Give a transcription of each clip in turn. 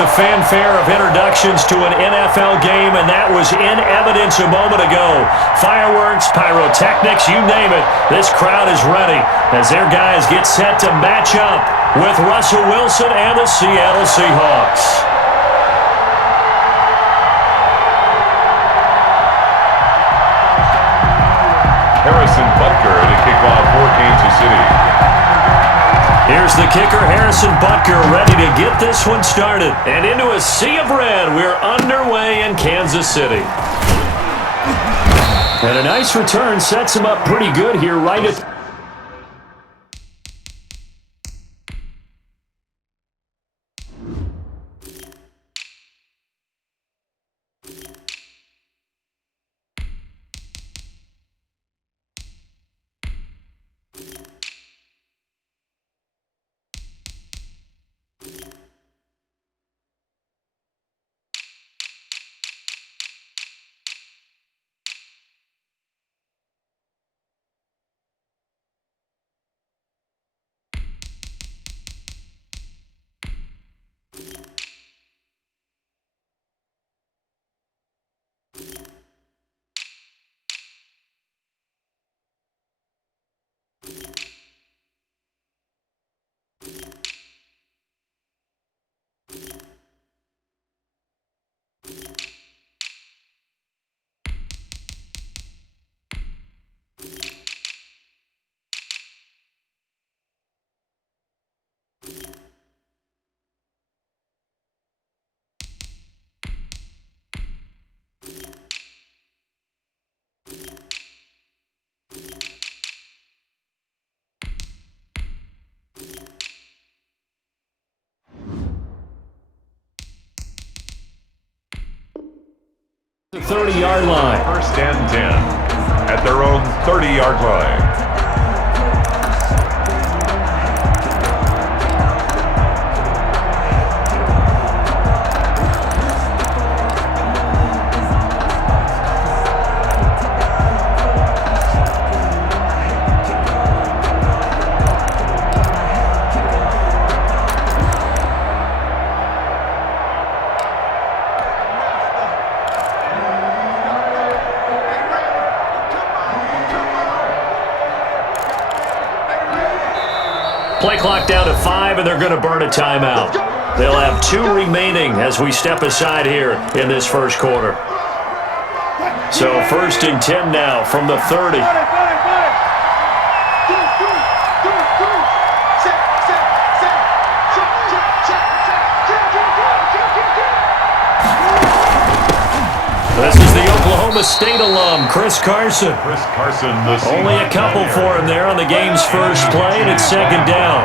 the fanfare of introductions to an NFL game, and that was in evidence a moment ago. Fireworks, pyrotechnics, you name it. This crowd is ready as their guys get set to match up with Russell Wilson and the Seattle Seahawks. Harrison Butker to kick off for Kansas City. Here's the kicker, Harrison Butker, ready to get this one started. And into a sea of red, we're underway in Kansas City. And a nice return sets him up pretty good here right at... The 30-yard line. First and 10 at their own 30-yard line. Play clock down to 5, and they're going to burn a timeout. They'll have 2 remaining as we step aside here in this first quarter. So first and 10 now from the 30. This is the Oklahoma State alum, Chris Carson. Chris Carson, the Only a couple for him there on the game's first play, and it's second down.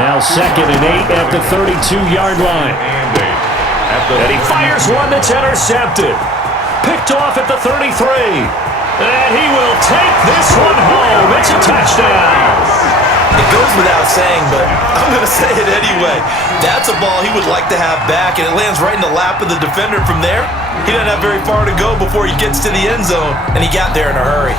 Now second and 8 at the 32-yard line. And he fires one that's intercepted. Picked off at the 33. And he will take this one home. It's a touchdown. It goes without saying, but I'm going to say it anyway. That's a ball he would like to have back, and it lands right in the lap of the defender from there. He doesn't have very far to go before he gets to the end zone, and he got there in a hurry.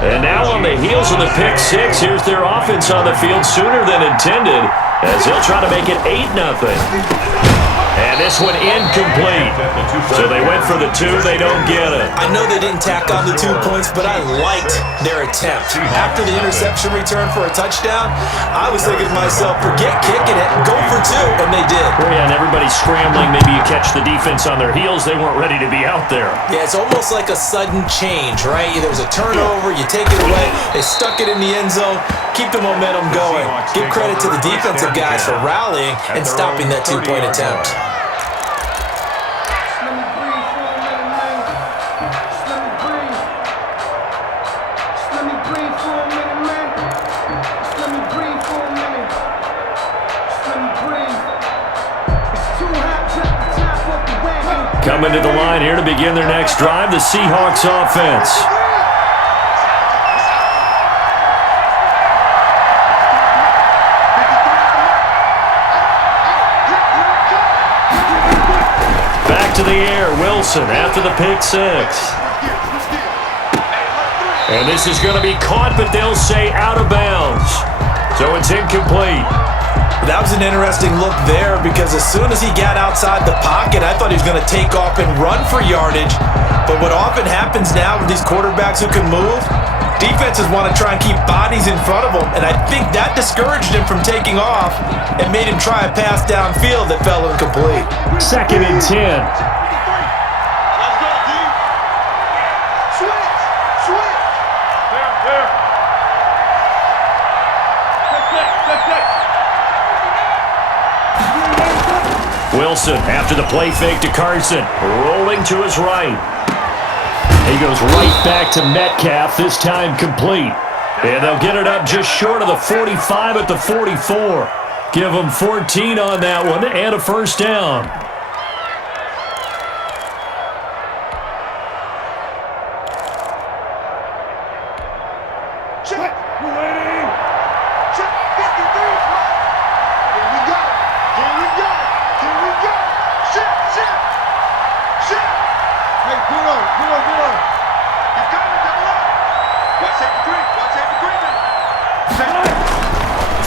And now on the heels of the pick six, here's their offense on the field sooner than intended as they'll try to make it 8-0. And this one incomplete. So they went for the 2. They don't get it. I know they didn't tack on the 2 points, but I liked their attempt. After the interception return for a touchdown, I was thinking to myself, forget kicking it, go for 2, and they did. Oh, yeah, and everybody's scrambling. Maybe you catch the defense on their heels. They weren't ready to be out there. Yeah, it's almost like a sudden change, right? There was a turnover, you take it away, they stuck it in the end zone, keep the momentum going. Give credit to the defensive guys for rallying and stopping that 2-point attempt. Coming to the line here to begin their next drive, the Seahawks offense. the air. Wilson after the pick six. And this is going to be caught, but they'll say out of bounds. So it's incomplete. That was an interesting look there because as soon as he got outside the pocket, I thought he was going to take off and run for yardage. But what often happens now with these quarterbacks who can move, defenses want to try and keep bodies in front of them, and I think that discouraged him from taking off and made him try a pass downfield that fell incomplete. 2nd and 10. Wilson after the play fake to Carson, rolling to his right. He goes right back to Metcalf, this time complete. And they'll get it up just short of the 45 at the 44. Give them 14 on that one and a first down.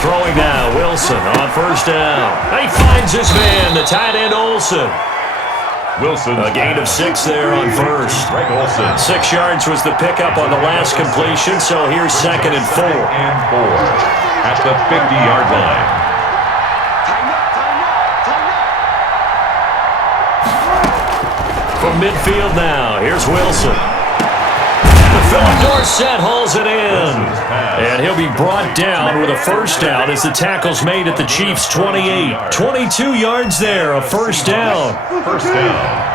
Throwing now, Wilson on first down. He finds his man, the tight end Olsen. Wilson. A gain of 6 there on first. 6 yards was the pickup on the last completion, so here's 2nd and 4. At the 50-yard line. From midfield now, here's Wilson. Philip Dorsett hauls it in. And he'll be brought down with a first down as the tackle's made at the Chiefs' 28. 22 yards there, a first down. First down.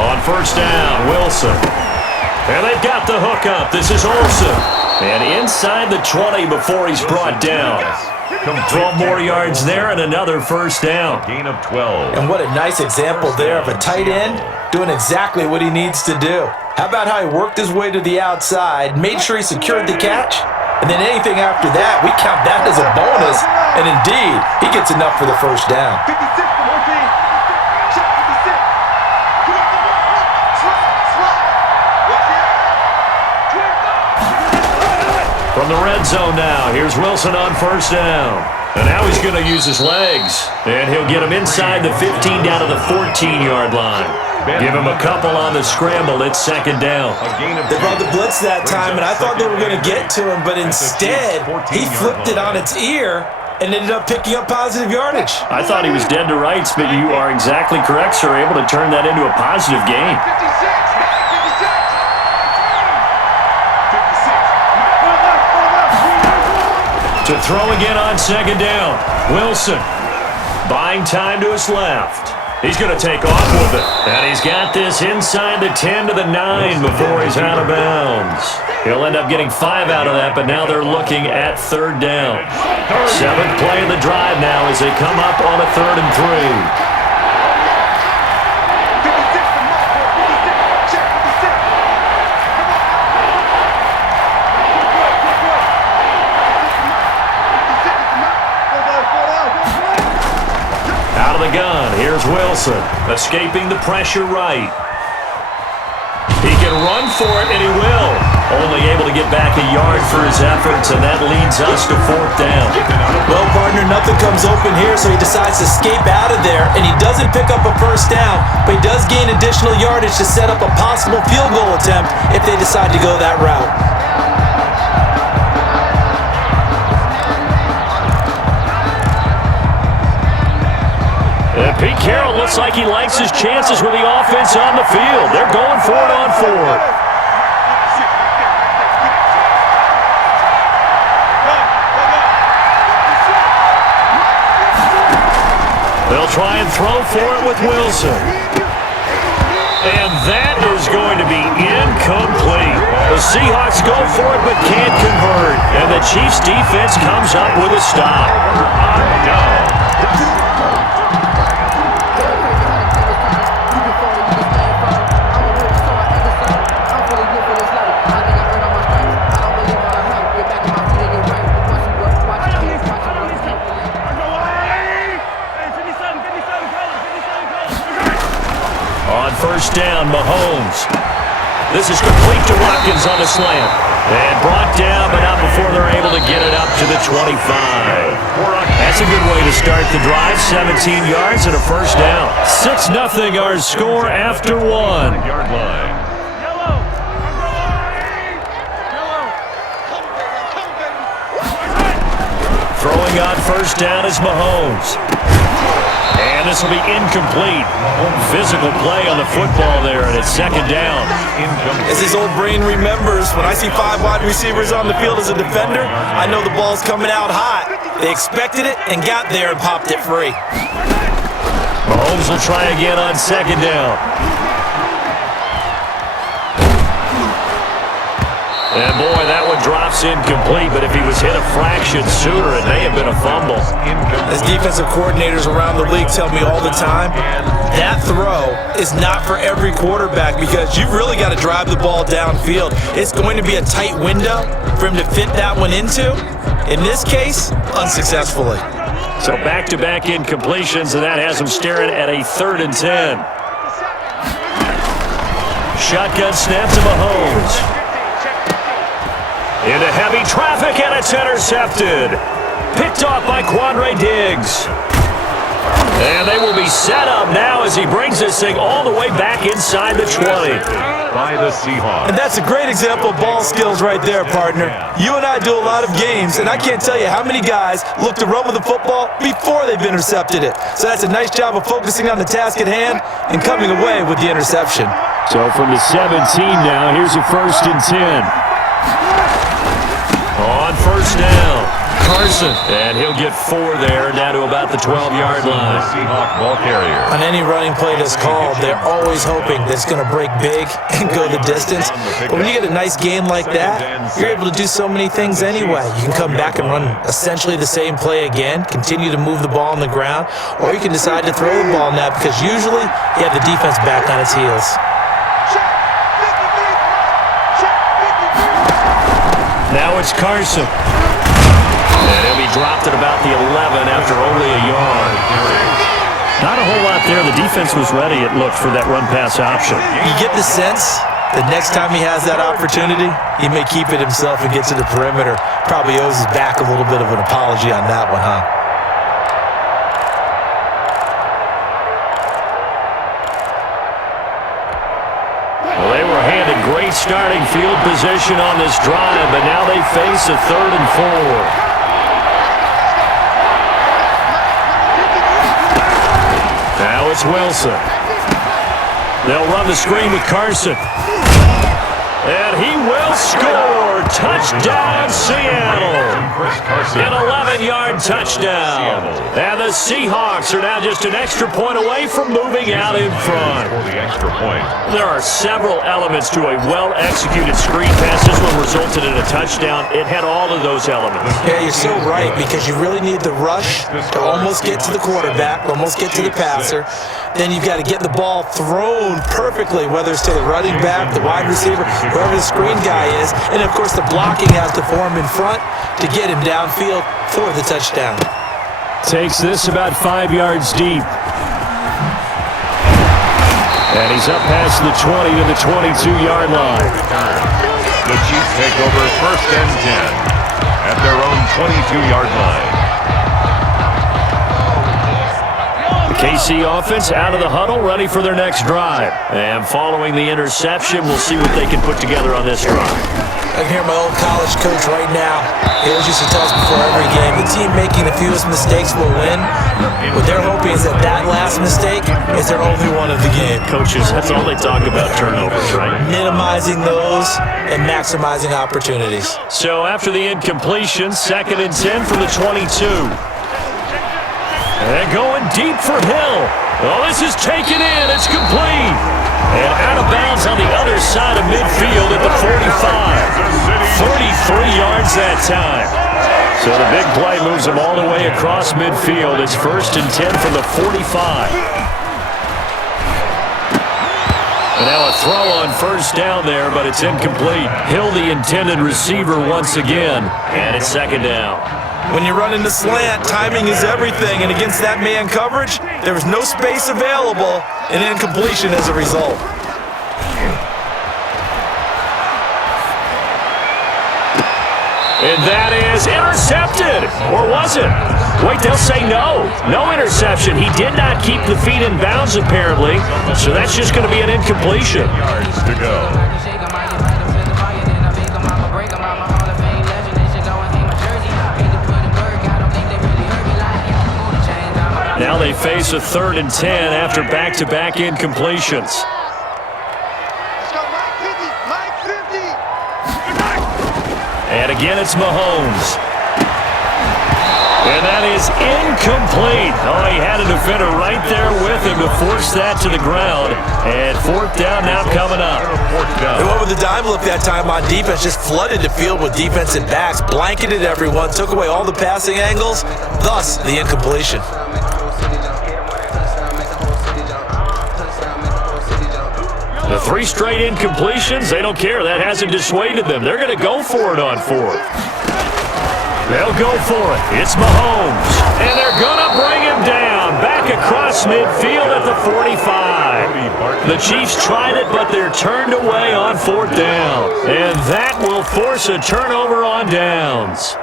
On first down, Wilson. And they've got the hook up. This is Olsen. And inside the 20 before he's brought down. 12 more yards there and another first down. Gain of 12. And what a nice example there of a tight end doing exactly what he needs to do. How about how he worked his way to the outside, made sure he secured the catch, and then anything after that, we count that as a bonus. And indeed, he gets enough for the first down. From the red zone now, here's Wilson on first down. And now he's going to use his legs. And he'll get him inside the 15 down to the 14-yard line. Give him a couple on the scramble. It's 2nd down. They brought the blitz that time, and I thought they were going to get to him, but instead, he flipped it on its ear and ended up picking up positive yardage. I thought he was dead to rights, but you are exactly correct, sir. Able to turn that into a positive gain. To throw again on 2nd down. Wilson buying time to his left. He's going to take off with it. And he's got this inside the 10 to the 9 before he's out of bounds. He'll end up getting 5 out of that, but now they're looking at 3rd down. 7th play of the drive now as they come up on a 3rd and 3. The gun. Here's Wilson, escaping the pressure right. He can run for it, and he will. Only able to get back a yard for his efforts, and that leads us to 4th down. Well, partner, nothing comes open here, so he decides to escape out of there, and he doesn't pick up a first down, but he does gain additional yardage to set up a possible field goal attempt if they decide to go that route. Pete Carroll looks like he likes his chances with the offense on the field. They're going for it on 4th. They'll try and throw for it with Wilson. And that is going to be incomplete. The Seahawks go for it but can't convert. And the Chiefs defense comes up with a stop. first down, Mahomes. This is complete to Watkins on the slant. And brought down, but not before they're able to get it up to the 25. That's a good way to start the drive. 17 yards and a first down. 6-0 our score after one. Yard line. Throwing on first down is Mahomes. And this will be incomplete. Physical play on the football there, and it's second down. As his old brain remembers, when I see 5 wide receivers on the field as a defender, I know the ball's coming out hot. They expected it and got there and popped it free. Mahomes will try again on second down. And boy, that one drops incomplete, but if he was hit a fraction sooner, it may have been a fumble. As defensive coordinators around the league tell me all the time, that throw is not for every quarterback because you've really got to drive the ball downfield. It's going to be a tight window for him to fit that one into. In this case, unsuccessfully. So back-to-back incompletions, and that has him staring at a 3rd and 10. Shotgun snap to Mahomes. Into heavy traffic, and it's intercepted. Picked off by Quandre Diggs. And they will be set up now as he brings this thing all the way back inside the 20. By the Seahawks. And that's a great example of ball skills right there, partner. You and I do a lot of games, and I can't tell you how many guys look to run with the football before they've intercepted it. So that's a nice job of focusing on the task at hand and coming away with the interception. So from the 17 now, here's a 1st and 10. On first down, Carson. And he'll get 4 there, down to about the 12-yard line. Seahawks ball carrier. On any running play that's called, they're always hoping that it's going to break big and go the distance. But when you get a nice game like that, you're able to do so many things anyway. You can come back and run essentially the same play again, continue to move the ball on the ground, or you can decide to throw the ball now because usually you have the defense back on its heels. Now it's Carson. And he'll be dropped at about the 11 after only a yard. Not a whole lot there. The defense was ready, it looked, for that run-pass option. You get the sense that next time he has that opportunity, he may keep it himself and get to the perimeter. Probably owes his back a little bit of an apology on that one, huh? Great starting field position on this drive, but now they face a 3rd and 4. Now it's Wilson. They'll run the screen with Carson. And he will score. Touchdown, Seattle. An 11-yard touchdown. And the Seahawks are now just an extra point away from moving out in front. For the extra point. There are several elements to a well-executed screen pass. This one resulted in a touchdown. It had all of those elements. Yeah, you're so right, because you really need the rush to almost get to the quarterback, almost get to the passer. Then you've got to get the ball thrown perfectly, whether it's to the running back, the wide receiver, whoever the screen guy is. And, of course, the blocking has to form in front to get him downfield for the touchdown. Takes this about 5 yards deep. And he's up past the 20 to the 22-yard line. The Chiefs take over 1st and 10 at their own 22-yard line. KC offense out of the huddle, ready for their next drive. And following the interception, we'll see what they can put together on this drive. I can hear my old college coach right now. He always used to tell us before every game, the team making the fewest mistakes will win. What they're hoping is that that last mistake is their only one of the game. Coaches, that's all they talk about, turnovers, right? Minimizing those and maximizing opportunities. So after the incompletion, 2nd and 10 from the 22. And going deep for Hill. Oh, this is taken in. It's complete. And out of bounds on the other side of midfield at the 45. 33 yards that time. So the big play moves them all the way across midfield. It's 1st and 10 from the 45. And now a throw on first down there, but it's incomplete. Hill, the intended receiver once again. And it's 2nd down. When you're running the slant, timing is everything, and against that man coverage, there was no space available, and incompletion as a result. And that is intercepted. Or was it? Wait, they'll say no. No interception. He did not keep the feet in bounds, apparently. So that's just going to be an incompletion. Yards to go. Now they face a 3rd and 10 after back-to-back incompletions. And again, it's Mahomes. And that is incomplete. Oh, he had a defender right there with him to force that to the ground. And 4th down now coming up. They went with the dime look that time on defense, just flooded the field with defensive backs, blanketed everyone, took away all the passing angles, thus the incompletion. The 3 straight incompletions, they don't care. That hasn't dissuaded them. They're going to go for it on 4th. They'll go for it. It's Mahomes. And they're going to bring him down. Back across midfield at the 45. The Chiefs tried it, but they're turned away on 4th down. And that will force a turnover on downs.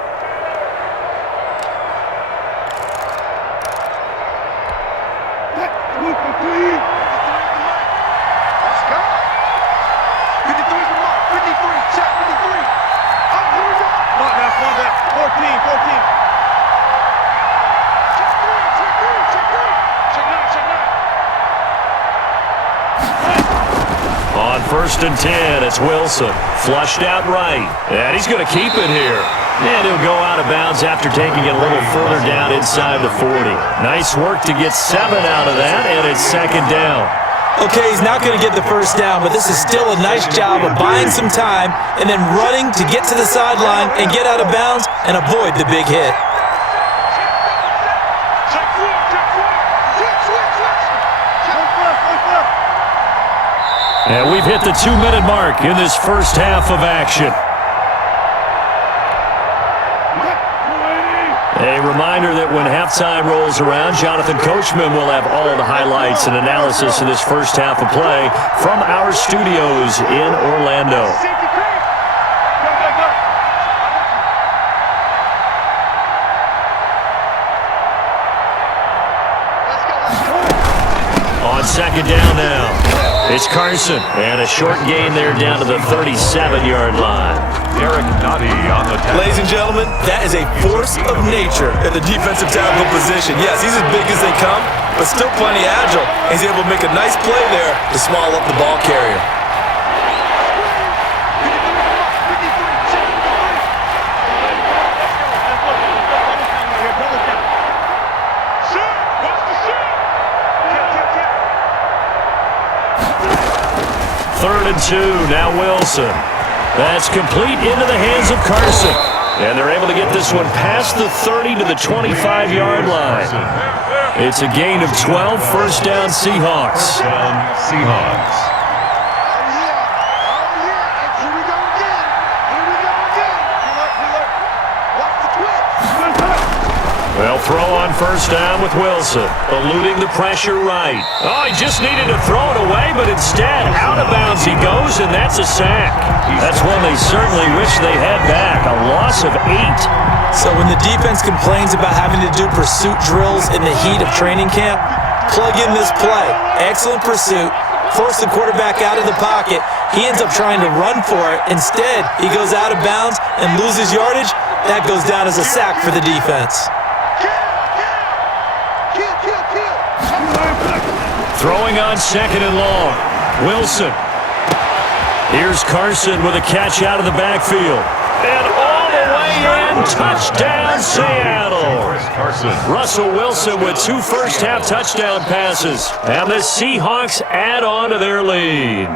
On 1st and 10, it's Wilson. Flushed out right. And he's going to keep it here. And he'll go out of bounds after taking it a little further down inside the 40. Nice work to get 7 out of that, and it's 2nd down. Okay, he's not going to get the 1st down, but this is still a nice job of buying some time and then running to get to the sideline and get out of bounds and avoid the big hit. And we've hit the 2-minute mark in this first half of action. A reminder that when halftime rolls around, Jonathan Coachman will have all the highlights and analysis of this first half of play from our studios in Orlando. On 2nd down now. It's Carson, and a short gain there down to the 37-yard line. Derek Nottie on the tackle. Ladies and gentlemen, that is a force of nature at the defensive tackle position. Yes, he's as big as they come, but still plenty agile. He's able to make a nice play there to small up the ball carrier. Third and 2, now Wilson. That's complete into the hands of Carson. And they're able to get this one past the 30 to the 25-yard line. It's a gain of 12, 1st down Seahawks. Seahawks. They'll throw on 1st down with Wilson, eluding the pressure right. Oh, he just needed to throw it away, but instead, out of bounds he goes, and that's a sack. That's one they certainly wish they had back, a loss of 8. So when the defense complains about having to do pursuit drills in the heat of training camp, plug in this play. Excellent pursuit. Force the quarterback out of the pocket. He ends up trying to run for it. Instead, he goes out of bounds and loses yardage. That goes down as a sack for the defense. Throwing on 2nd and long. Wilson. Here's Carson with a catch out of the backfield. And all the way in, touchdown Seattle. Russell Wilson with 2 first-half touchdown passes. And the Seahawks add on to their lead.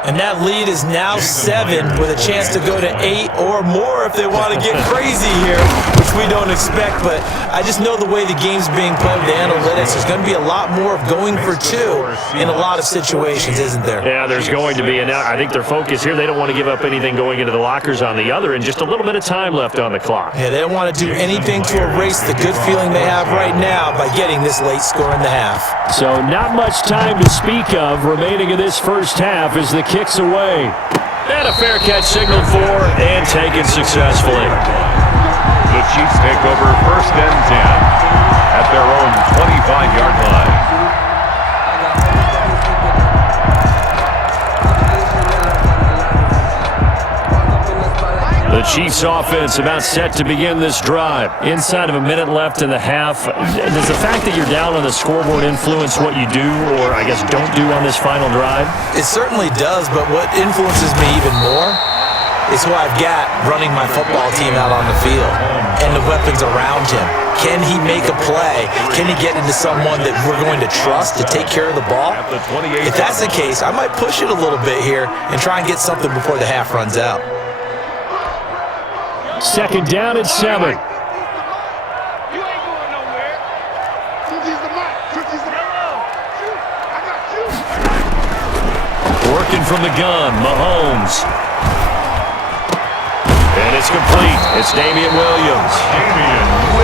And that lead is now 7 with a chance to go to 8 or more if they want to get crazy here, which we don't expect. But I just know the way the game's being played with the analytics, there's going to be a lot more of going for 2 in a lot of situations, isn't there? Yeah, there's going to be. And now I think their focus here, they don't want to give up anything going into the lockers on the other, and just a little bit of time left on the clock. Yeah, they don't want to do anything to erase the good feeling they have right now by getting this late score in the half. So not much time to speak of remaining in this first half as the kick's away. And a fair catch signaled for and taken successfully. The Chiefs take over 1st and 10 at their own 25-yard line. The Chiefs offense about set to begin this drive. Inside of a minute left in the half. Does the fact that you're down on the scoreboard influence what you do, or I guess don't do on this final drive? It certainly does, but what influences me even more is who I've got running my football team out on the field and the weapons around him. Can he make a play? Can he get into someone that we're going to trust to take care of the ball? If that's the case, I might push it a little bit here and try and get something before the half runs out. 2nd down at 7. You ain't going nowhere. Cookies the mic. Cookies the I got you. Working from the gun, Mahomes. And it's complete. It's Damian Williams.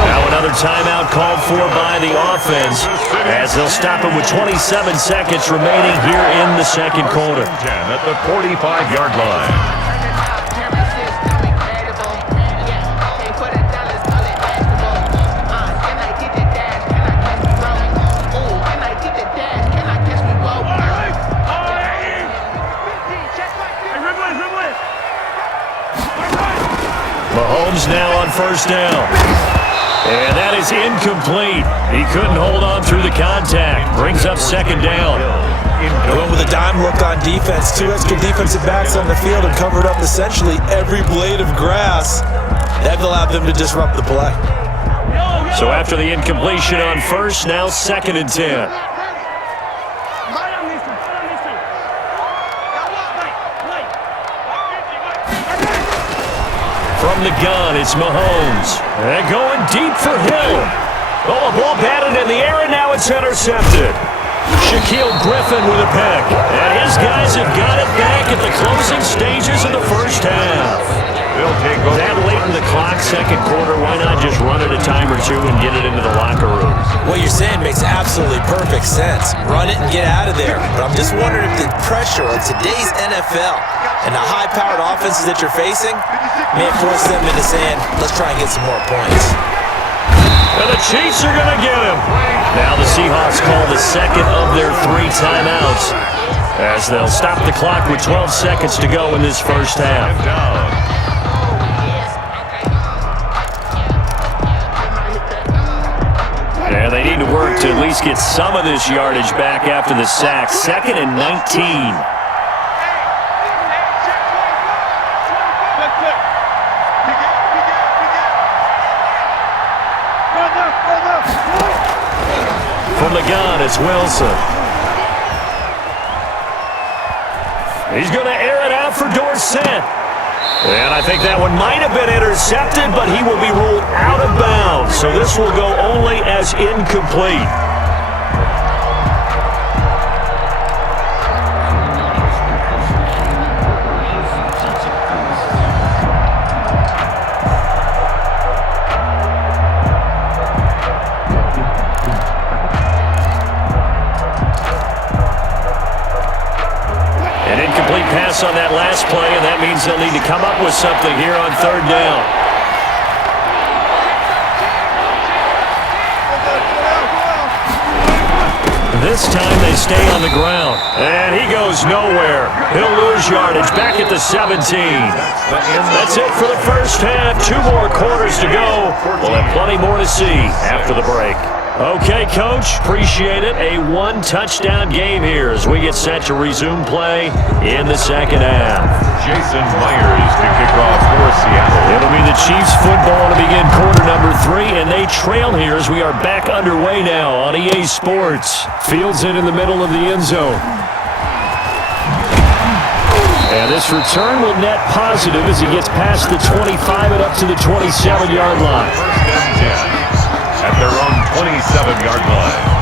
Now another timeout called for by the offense as they'll stop it with 27 seconds remaining here in the second quarter. At the 45-yard line. Mahomes now on 1st down. And that is incomplete. He couldn't hold on through the contact. Brings up 2nd down. They went with a dime look on defense. 2 extra defensive backs on the field and covered up essentially every blade of grass. That allowed them to disrupt the play. So after the incompletion on 1st, now 2nd and 10. From the gun, it's Mahomes. And going deep for Hill. Oh, a ball batted in the air, and now it's intercepted. Shaquille Griffin with a pick. And his guys have got it back at the closing stages of the first half. They'll take over. That late in the clock, second quarter, why not just run it a time or two and get it into the locker room? What you're saying makes absolutely perfect sense. Run it and get out of there. But I'm just wondering if the pressure of today's NFL and the high-powered offenses that you're facing may force them into saying, let's try and get some more points. And the Chiefs are going to get him. Now the Seahawks call the second of their 3 timeouts as they'll stop the clock with 12 seconds to go in this first half. And they need to work to at least get some of this yardage back after the sack. 2nd and 19. From the gun, it's Wilson. He's going to air it out for Dorsett. And I think that one might have been intercepted, but he will be ruled out of bounds. So this will go only as incomplete. An incomplete pass on that last play, and that means they'll need to come up with something here on 3rd down. This time they stay on the ground, and he goes nowhere. He'll lose yardage back at the 17. That's it for the first half. 2 more quarters to go. We'll have plenty more to see after the break. Okay, Coach, appreciate it. A 1-touchdown game here as we get set to resume play in the second half. Jason Myers to kick off for Seattle. It'll be the Chiefs football to begin quarter number 3, and they trail here as we are back underway now on EA Sports. Fields it in the middle of the end zone. And this return will net positive as he gets past the 25 and up to the 27-yard line. 1st and 10 at their own 27-yard line.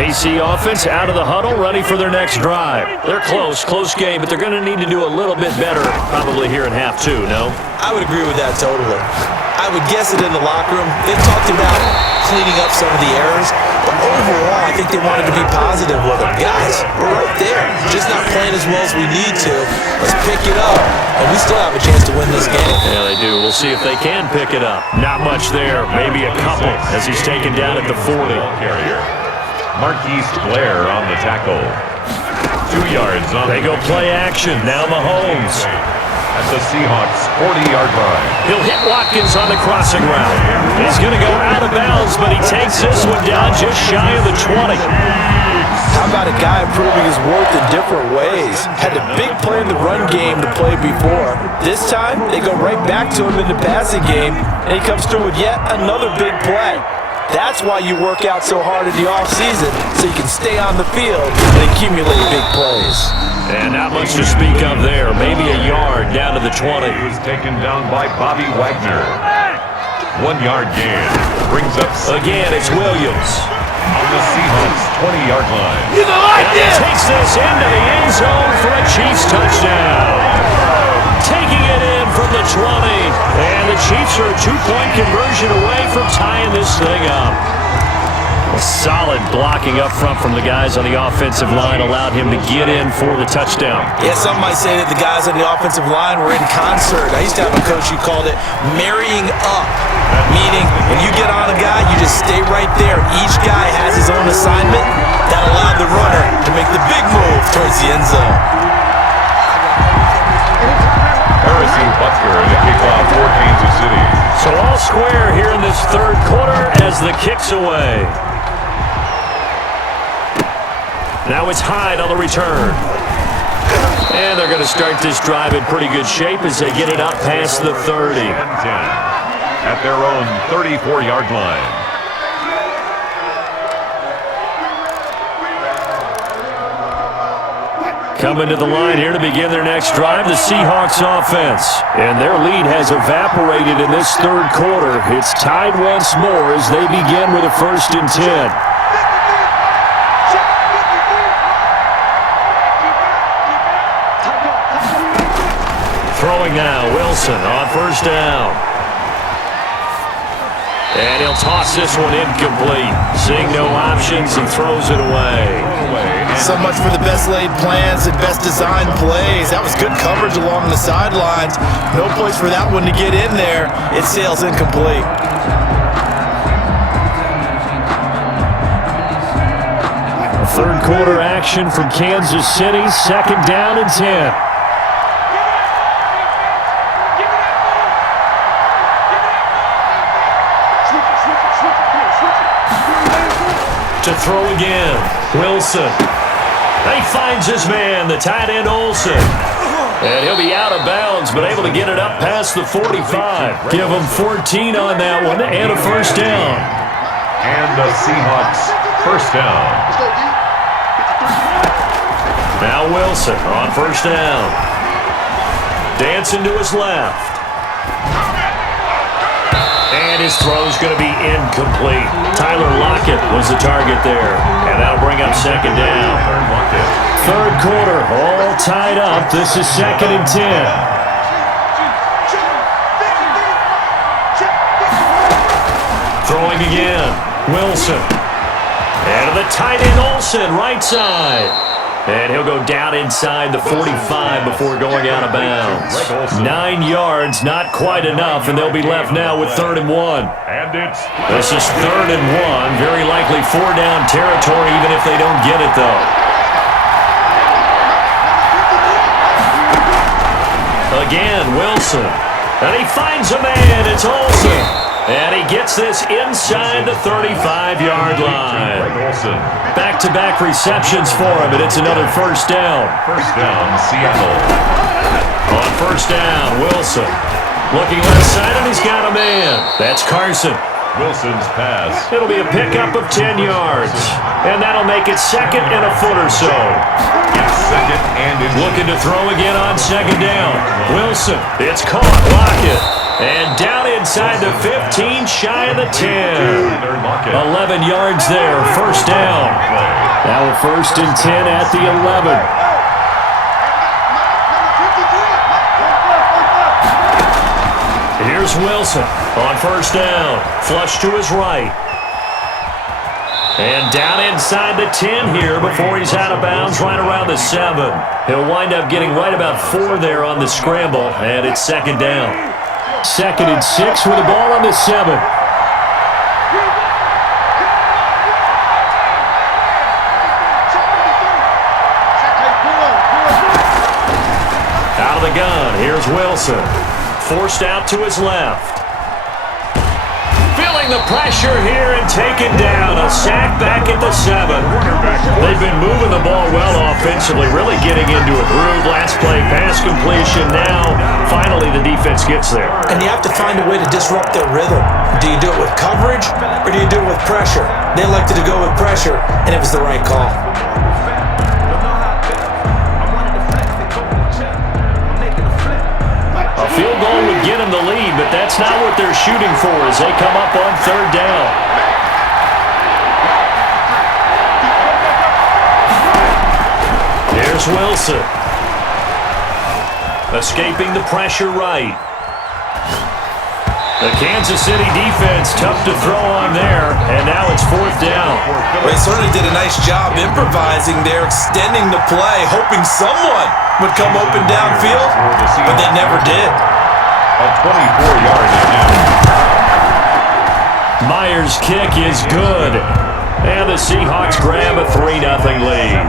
KC offense out of the huddle, ready for their next drive. They're close game, but they're going to need to do a little bit better probably here in half two, no? I would agree with that totally. I would guess it in the locker room. They've talked about cleaning up some of the errors, but overall, I think they wanted to be positive with them. Guys, we're right there. Just not playing as well as we need to. Let's pick it up, and we still have a chance to win this game. Yeah, they do. We'll see if they can pick it up. Not much there. Maybe a couple as he's taken down at the 40. Carrier. Marquise Blair on the tackle. 2 yards on. They go play action. Now Mahomes. At the Seahawks 40-yard line. He'll hit Watkins on the crossing route. He's going to go out of bounds, but he takes this one down just shy of the 20. How about a guy proving his worth in different ways? Had a big play in the run game to play before. This time, they go right back to him in the passing game, and he comes through with yet another big play. That's why you work out so hard in the offseason, so you can stay on the field and accumulate big plays. And not much to speak of there. Maybe a yard down to the 20. He was taken down by Bobby Wagner. 1-yard gain. Brings up again, it's Williams. On the Seahawks 20-yard line. And he takes this into the end zone for a Chiefs touchdown. Taking it in from the 20. And the Chiefs are a 2-point conversion away from tying this thing up. Solid blocking up front from the guys on the offensive line allowed him to get in for the touchdown. Yeah, some might say that the guys on the offensive line were in concert. I used to have a coach who called it marrying up, meaning when you get on a guy, you just stay right there. Each guy has his own assignment. That allowed the runner to make the big move towards the end zone. Harrison Butker in the kickoff for Kansas City. So all square here in this third quarter as the kick's away. Now it's Hyde on the return. And they're going to start this drive in pretty good shape as they get it up past the 30. 10 at their own 34-yard line. Coming to the line here to begin their next drive, the Seahawks offense. And their lead has evaporated in this third quarter. It's tied once more as they begin with a 1st and 10. Throwing now, Wilson on 1st down. And he'll toss this one incomplete. Seeing no options, he throws it away. So much for the best laid plans and best designed plays. That was good coverage along the sidelines. No place for that one to get in there. It sails incomplete. Third quarter action from Kansas City. 2nd down and 10. To throw again, Wilson. And he finds his man, the tight end Olsen. And he'll be out of bounds, but able to get it up past the 45. Give him 14 on that one and a 1st down. And the Seahawks 1st down. Now Wilson on 1st down. Dancing to his left. And his throw's going to be incomplete. Tyler Lockett was the target there. And that'll bring up 2nd down. Third quarter, all tied up. This is 2nd and 10. Throwing again. Wilson. And to the tight end Olsen, right side. And he'll go down inside the 45 before going out of bounds. 9 yards, not quite enough, and they'll be left now with 3rd and 1. And it's This is 3rd and 1. Very likely 4-down territory, even if they don't get it, though. Again, Wilson. And he finds a man. It's Olsen. And he gets this inside the 35-yard line. Back-to-back receptions for him, and it's another 1st down. 1st down, Seattle. On 1st down, Wilson. Looking left side, and he's got a man. That's Carson. Wilson's pass. It'll be a pickup of 10 yards. And that'll make it 2nd and a foot or so. It's 2nd and it's Looking to throw again on 2nd down. Wilson. It's caught. Lockett. And down inside the 15, shy of the 10. 11 yards there, first down. Now a 1st and 10 at the 11. Here's Wilson on 1st down. Flush to his right. And down inside the 10 here before he's out of bounds, right around the 7. He'll wind up getting right about 4 there on the scramble, and it's 2nd down. 2nd and 6 with the ball on the 7. Out of the gun, here's Wilson. Forced out to his left. Feeling the pressure here and taken down. A sack back at the 7. They've been moving the ball well offensively, really getting into a groove. Last play, pass completion. Now, finally, the defense gets there. And you have to find a way to disrupt their rhythm. Do you do it with coverage or do you do it with pressure? They elected to go with pressure, and it was the right call. A field goal would get them the lead, but that's not what they're shooting for as they come up on 3rd down. Here's Wilson. Escaping the pressure right. The Kansas City defense tough to throw on there, and now it's 4th down. They certainly did a nice job improvising there, extending the play, hoping someone would come open downfield, but they never did. A 24-yard attempt. Myers' kick is good, and the Seahawks grab a 3-0 lead.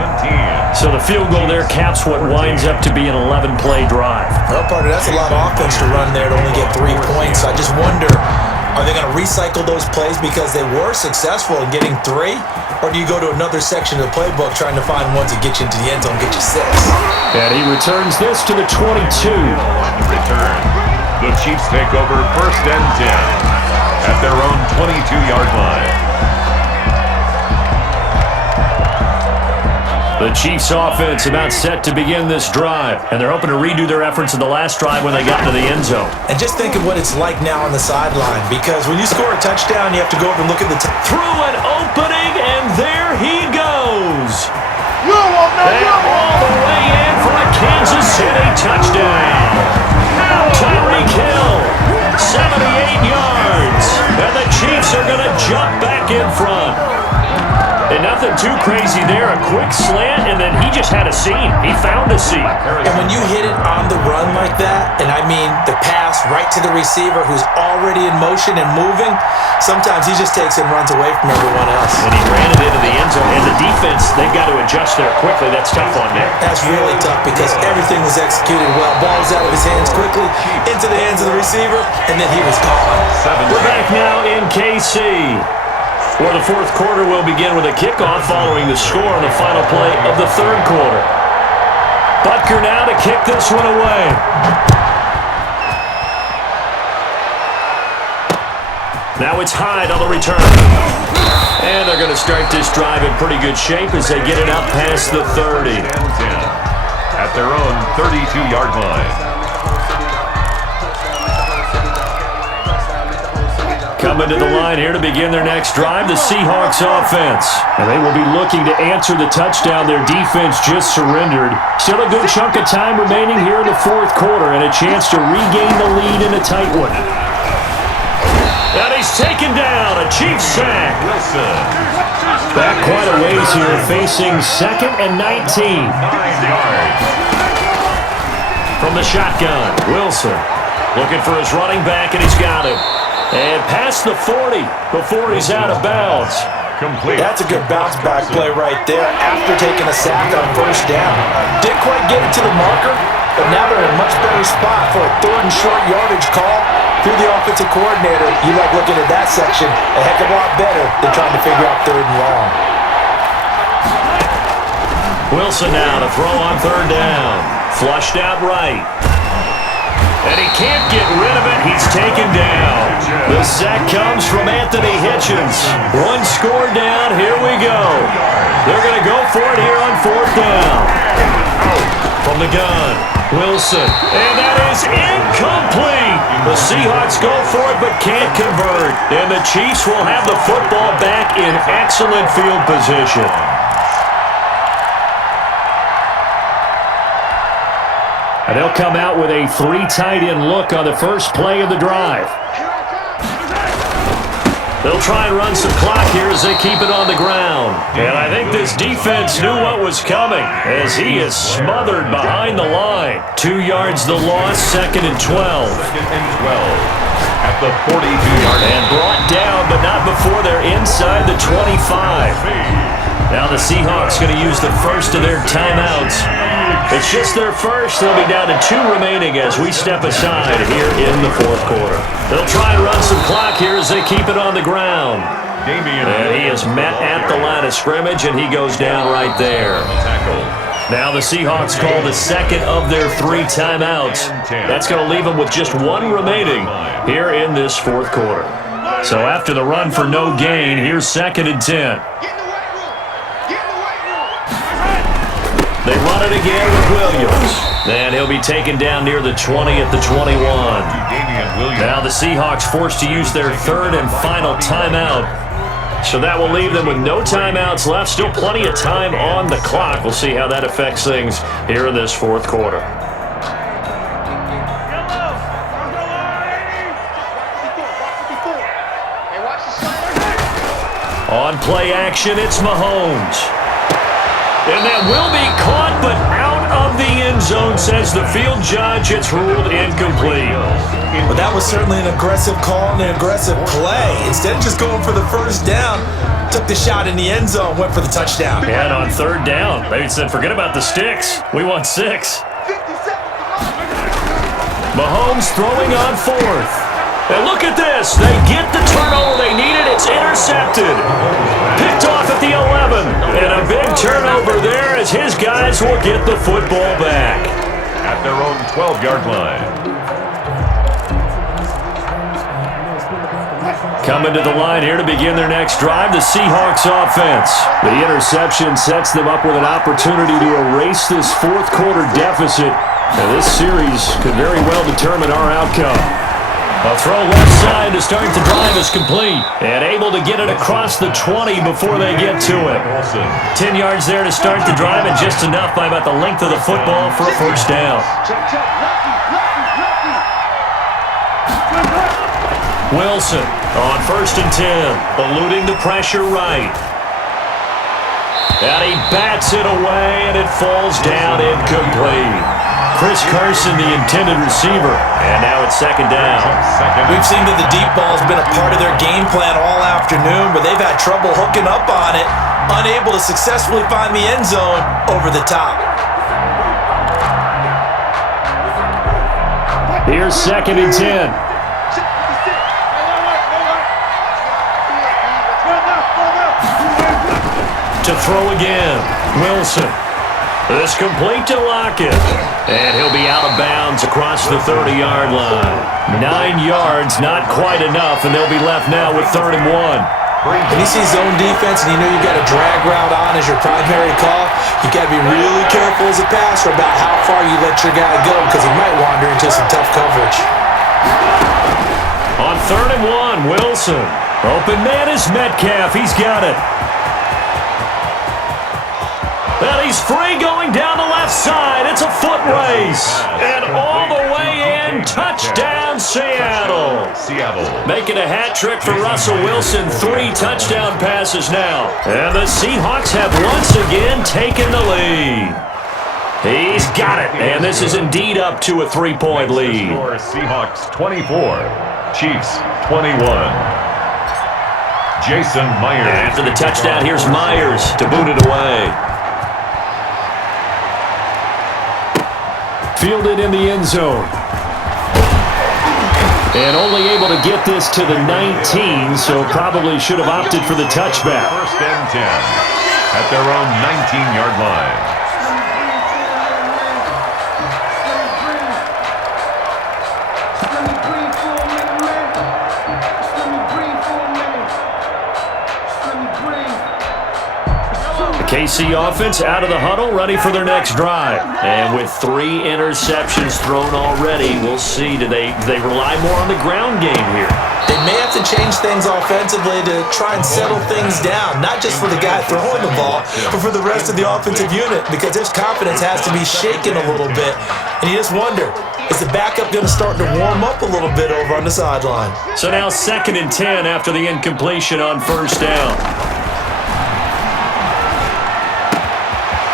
So the field goal there caps what winds up to be an 11-play drive. Well, partner, that's a lot of offense to run there to only get 3 points. I just wonder, are they going to recycle those plays because they were successful in getting 3? Or do you go to another section of the playbook trying to find ones that get you into the end zone, get you 6? And he returns this to the 22. Return. The Chiefs take over 1st and 10 at their own 22-yard line. The Chiefs offense about set to begin this drive, and they're hoping to redo their efforts in the last drive when they got to the end zone. And just think of what it's like now on the sideline, because when you score a touchdown, you have to go over and look at the Through an opening, and there he goes. You won't know. And all the way in for a Kansas City touchdown. Tyreek Hill, 78 yards. And the Chiefs are going to jump back in front. And nothing too crazy there. A quick slant, and then he just had a seam. He found a seam. And when you hit it on the run like that, and I mean the pass right to the receiver who's already in motion and moving, sometimes he just takes and runs away from everyone else. And he ran it into the end zone. And the defense, they've got to adjust there quickly. That's tough on them. That's really tough because everything was executed well. Ball was out of his hands quickly, into the hands of the receiver, and then he was gone. We're back now in KC, where the 4th quarter will begin with a kickoff following the score on the final play of the 3rd quarter. Butker now to kick this one away. Now it's Hyde on the return. And they're going to start this drive in pretty good shape as they get it up past the 30. At their own 32-yard line. Coming to the line here to begin their next drive, the Seahawks offense. And they will be looking to answer the touchdown their defense just surrendered. Still a good chunk of time remaining here in the 4th quarter and a chance to regain the lead in a tight one. And he's taken down, a Chiefs sack. Wilson. Back quite a ways here, facing 2nd and 19. 9 yards. From the shotgun, Wilson looking for his running back, and he's got him. And past the 40 before he's out of bounds. Complete. That's a good bounce back play right there after taking a sack on 1st down. Didn't quite get it to the marker, but now they're in a much better spot for a 3rd and short yardage call. Through the offensive coordinator, you like looking at that section a heck of a lot better than trying to figure out 3rd and long. Wilson now to throw on 3rd down. Flushed out right. And he can't get rid of it. He's taken down. The sack comes from Anthony Hitchens. 1 score down. Here we go. They're going to go for it here on 4th down. From the gun, Wilson, and that is incomplete. The Seahawks go for it but can't convert, and the Chiefs will have the football back in excellent field position. And they'll come out with a 3 tight end look on the first play of the drive. They'll try and run some clock here as they keep it on the ground. And I think this defense knew what was coming as he is smothered behind the line. 2 yards the loss, 2nd and 12. 2nd and 12 at the 42-yard line. And brought down, but not before they're inside the 25. Now the Seahawks going to use the first of their timeouts. It's just their first. They'll be down to 2 remaining as we step aside here in the 4th quarter. They'll try and run some clock here as they keep it on the ground. And he is met at the line of scrimmage, and he goes down right there. Now the Seahawks call the second of their 3 timeouts. That's going to leave them with just 1 remaining here in this 4th quarter. So after the run for no gain, here's 2nd and 10. They run it again with Williams. And he'll be taken down near the 20 at the 21. Now the Seahawks forced to use their 3rd and final timeout. So that will leave them with no timeouts left. Still plenty of time on the clock. We'll see how that affects things here in this 4th quarter. On play action, it's Mahomes. And that will be caught, but out of the end zone, says the field judge. It's ruled incomplete. But that was certainly an aggressive call and an aggressive play. Instead of just going for the first down, took the shot in the end zone, went for the touchdown. And on 3rd down, they said, forget about the sticks. We want 6. Mahomes throwing on 4th. And look at this. They get the turnover they needed. It's intercepted. Picked off at the 11. And a big turnover there as his guys will get the football back. At their own 12-yard line. Coming to the line here to begin their next drive, the Seahawks offense. The interception sets them up with an opportunity to erase this 4th quarter deficit. And this series could very well determine our outcome. A throw left side to start the drive is complete. And able to get it across the 20 before they get to it. 10 yards there to start the drive and just enough by about the length of the football for a first down. Wilson on 1st and 10, eluding the pressure right. And he bats it away and it falls down incomplete. Chris Carson, the intended receiver, and now it's 2nd down. We've seen that the deep ball has been a part of their game plan all afternoon, but they've had trouble hooking up on it, unable to successfully find the end zone over the top. Here's 2nd and 10. To throw again, Wilson. This complete to Lockett. And he'll be out of bounds across the 30-yard line. 9 yards, not quite enough, and they'll be left now with 3rd and 1. When you see zone defense and you know you've got a drag route on as your primary call, you got to be really careful as a passer about how far you let your guy go because he might wander into some tough coverage. On 3rd and 1, Wilson. Open man is Metcalf. He's got it. And he's free going down the left side. It's a foot race. And all the way in, touchdown Seattle. Making a hat trick for Russell Wilson. 3 touchdown passes now. And the Seahawks have once again taken the lead. He's got it. And this is indeed up to a 3-point lead. Seahawks 24, Chiefs 21. Jason Myers. After the touchdown, here's Myers to boot it away. Fielded in the end zone. And only able to get this to the 19, so probably should have opted for the touchback. 1st and 10 at their own 19-yard line. KC offense out of the huddle, ready for their next drive. And with 3 interceptions thrown already, we'll see. Do they rely more on the ground game here? They may have to change things offensively to try and settle things down, not just for the guy throwing the ball, but for the rest of the offensive unit, because his confidence has to be shaken a little bit. And you just wonder, is the backup going to start to warm up a little bit over on the sideline? So now 2nd and 10 after the incompletion on 1st down.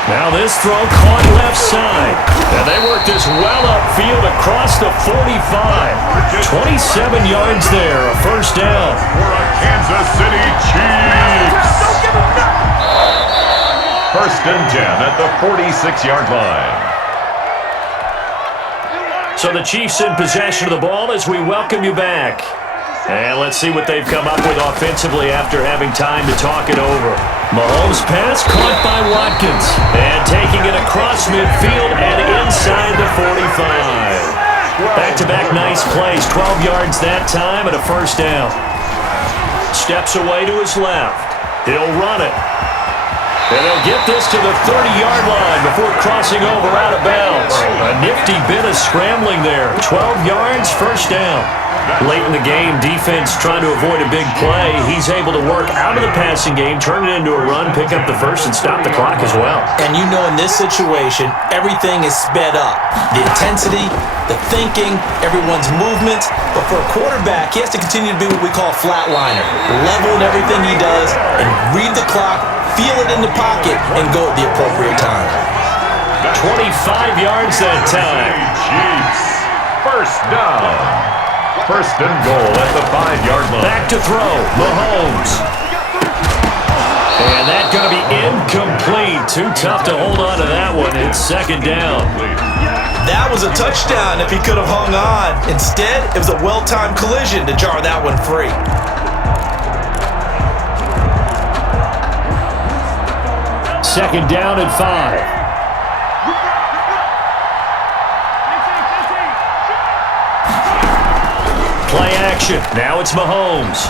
Now this throw caught left side. And they work this well upfield across the 45. 27 yards there, a 1st down. For a Kansas City Chiefs. 1st and 10 at the 46-yard line. So the Chiefs in possession of the ball as we welcome you back. And let's see what they've come up with offensively after having time to talk it over. Mahomes' pass caught by Watkins. And taking it across midfield and inside the 45. Back-to-back nice plays. 12 yards that time and a 1st down. Steps away to his left. He'll run it. And they'll get this to the 30-yard line before crossing over out of bounds. A nifty bit of scrambling there. 12 yards, 1st down. Late in the game, defense trying to avoid a big play. He's able to work out of the passing game, turn it into a run, pick up the 1st, and stop the clock as well. And you know in this situation, everything is sped up. The intensity, the thinking, everyone's movement. But for a quarterback, he has to continue to be what we call a flatliner. Level in everything he does and read the clock, feel it in the pocket, and go at the appropriate time. 25 yards that time. Chiefs. 1st down. 1st and goal at the 5-yard line. Back to throw, Mahomes. And that's going to be incomplete. Too tough to hold on to that one. It's 2nd down. That was a touchdown if he could have hung on. Instead, it was a well-timed collision to jar that one free. 2nd down and 5. Play action. Now it's Mahomes.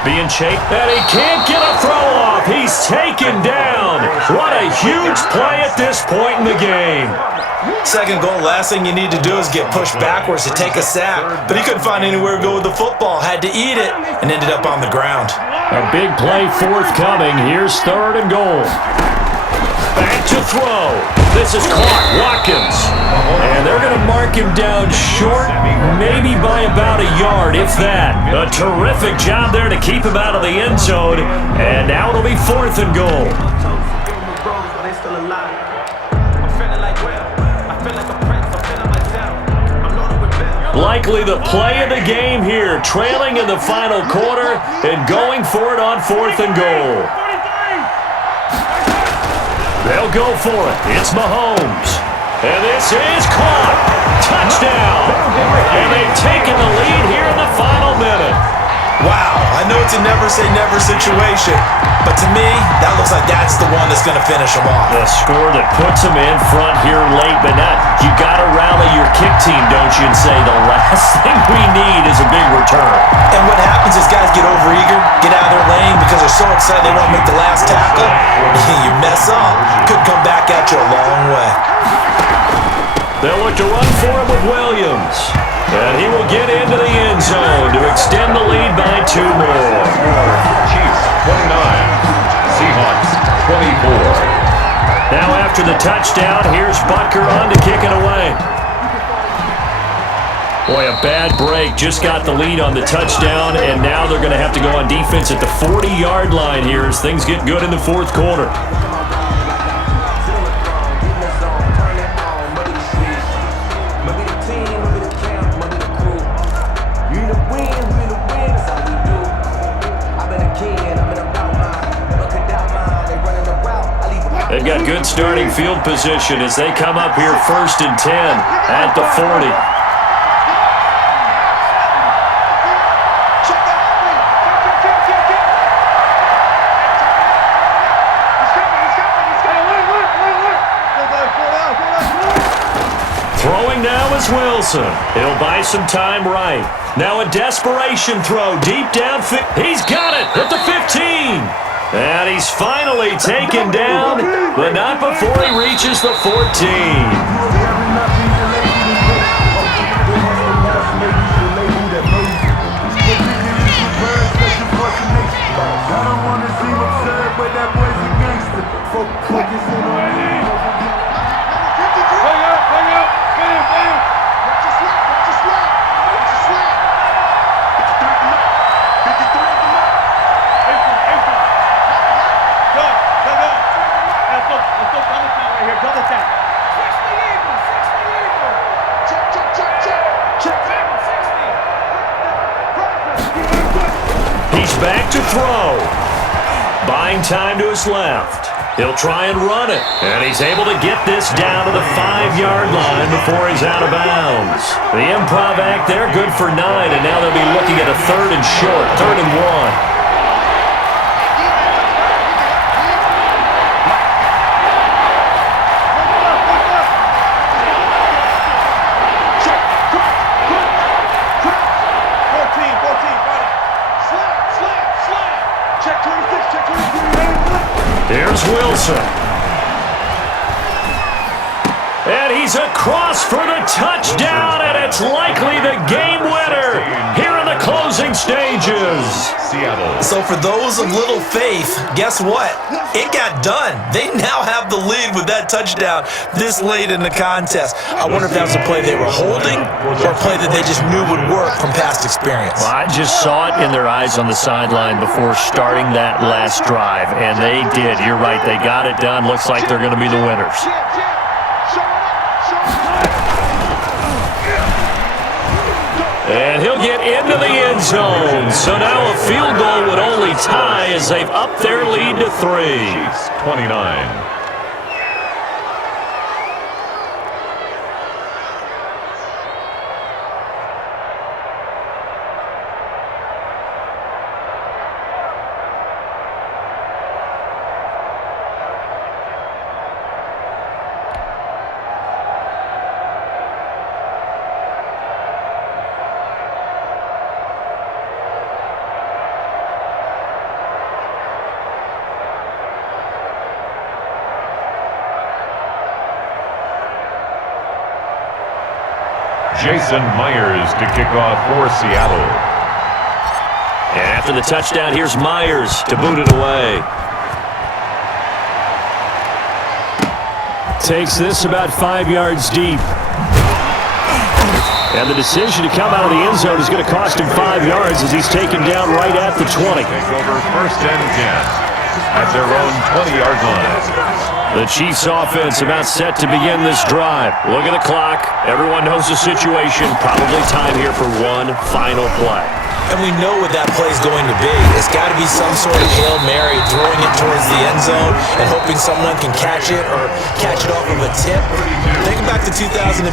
Being chased, and he can't get a throw off. He's taken down. What a huge play at this point in the game. 2nd goal, last thing you need to do is get pushed backwards to take a sack. But he couldn't find anywhere to go with the football. Had to eat it and ended up on the ground. A big play forthcoming. Here's 3rd and goal. Back to throw. This is caught. Watkins. And they're going to mark him down short, maybe by about a yard, if that. A terrific job there to keep him out of the end zone. And now it'll be 4th and goal. Likely the play of the game here, trailing in the final quarter and going for it on 4th and goal. They'll go for it. It's Mahomes. And this is caught. Touchdown. And they've taken the lead here in the final minute. Wow, I know it's a never-say-never situation, but to me, that looks like that's the one that's going to finish them off. The score that puts them in front here late, but not. You got to rally your kick team, don't you, and say the last thing we need is a big return. And what happens is guys get overeager, get out of their lane because they're so excited they want to make the last tackle. You mess up, could come back at you a long way. They'll look to run for it with Williams. And he will get into the end zone to extend the lead by 2 more. Chiefs 29, Seahawks 24. Now after the touchdown, here's Butker on to kick it away. Boy, a bad break. Just got the lead on the touchdown, and now they're going to have to go on defense at the 40-yard line here as things get good in the 4th quarter. They've got good starting field position as they come up here 1st and 10 at the 40. Throwing now is is Wilson. He'll buy some time right. Now a desperation throw deep down. He's got it at the 15. And he's finally taken down, but not before he reaches the 14. Back to throw. Buying time to his left. He'll try and run it. And he's able to get this down to the 5-yard line before he's out of bounds. The improv act there, good for 9, and now they'll be looking at a 3rd and short, 3rd and 1. Here's Wilson. And he's across for the touchdown, and it's likely the game winner here in the closing stages. Seattle. So for those of little faith, guess what? It got done. They now have the lead with that touchdown this late in the contest. I wonder if that was a play they were holding or a play that they just knew would work from past experience. Well, I just saw it in their eyes on the sideline before starting that last drive, and they did. You're right. They got it done. Looks like they're going to be the winners. And he'll get into the end zone. So now a field goal would only tie as they've upped their lead to 3. Chiefs 29. Jason Myers to kick off for Seattle. And after the touchdown, here's Myers to boot it away. Takes this about 5 yards deep. And the decision to come out of the end zone is going to cost him 5 yards as he's taken down right at the 20. Take over 1st and 10 at their own 20-yard line. The Chiefs offense about set to begin this drive. Look at the clock. Everyone knows the situation. Probably time here for one final play. And we know what that play is going to be. It's got to be some sort of Hail Mary, throwing it towards the end zone and hoping someone can catch it or catch it off of a tip. Think back to 2015.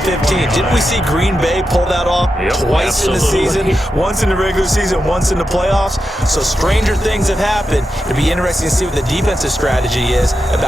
Didn't we see Green Bay pull that off twice in the season? Once in the regular season, once in the playoffs. So stranger things have happened. It'll be interesting to see what the defensive strategy is about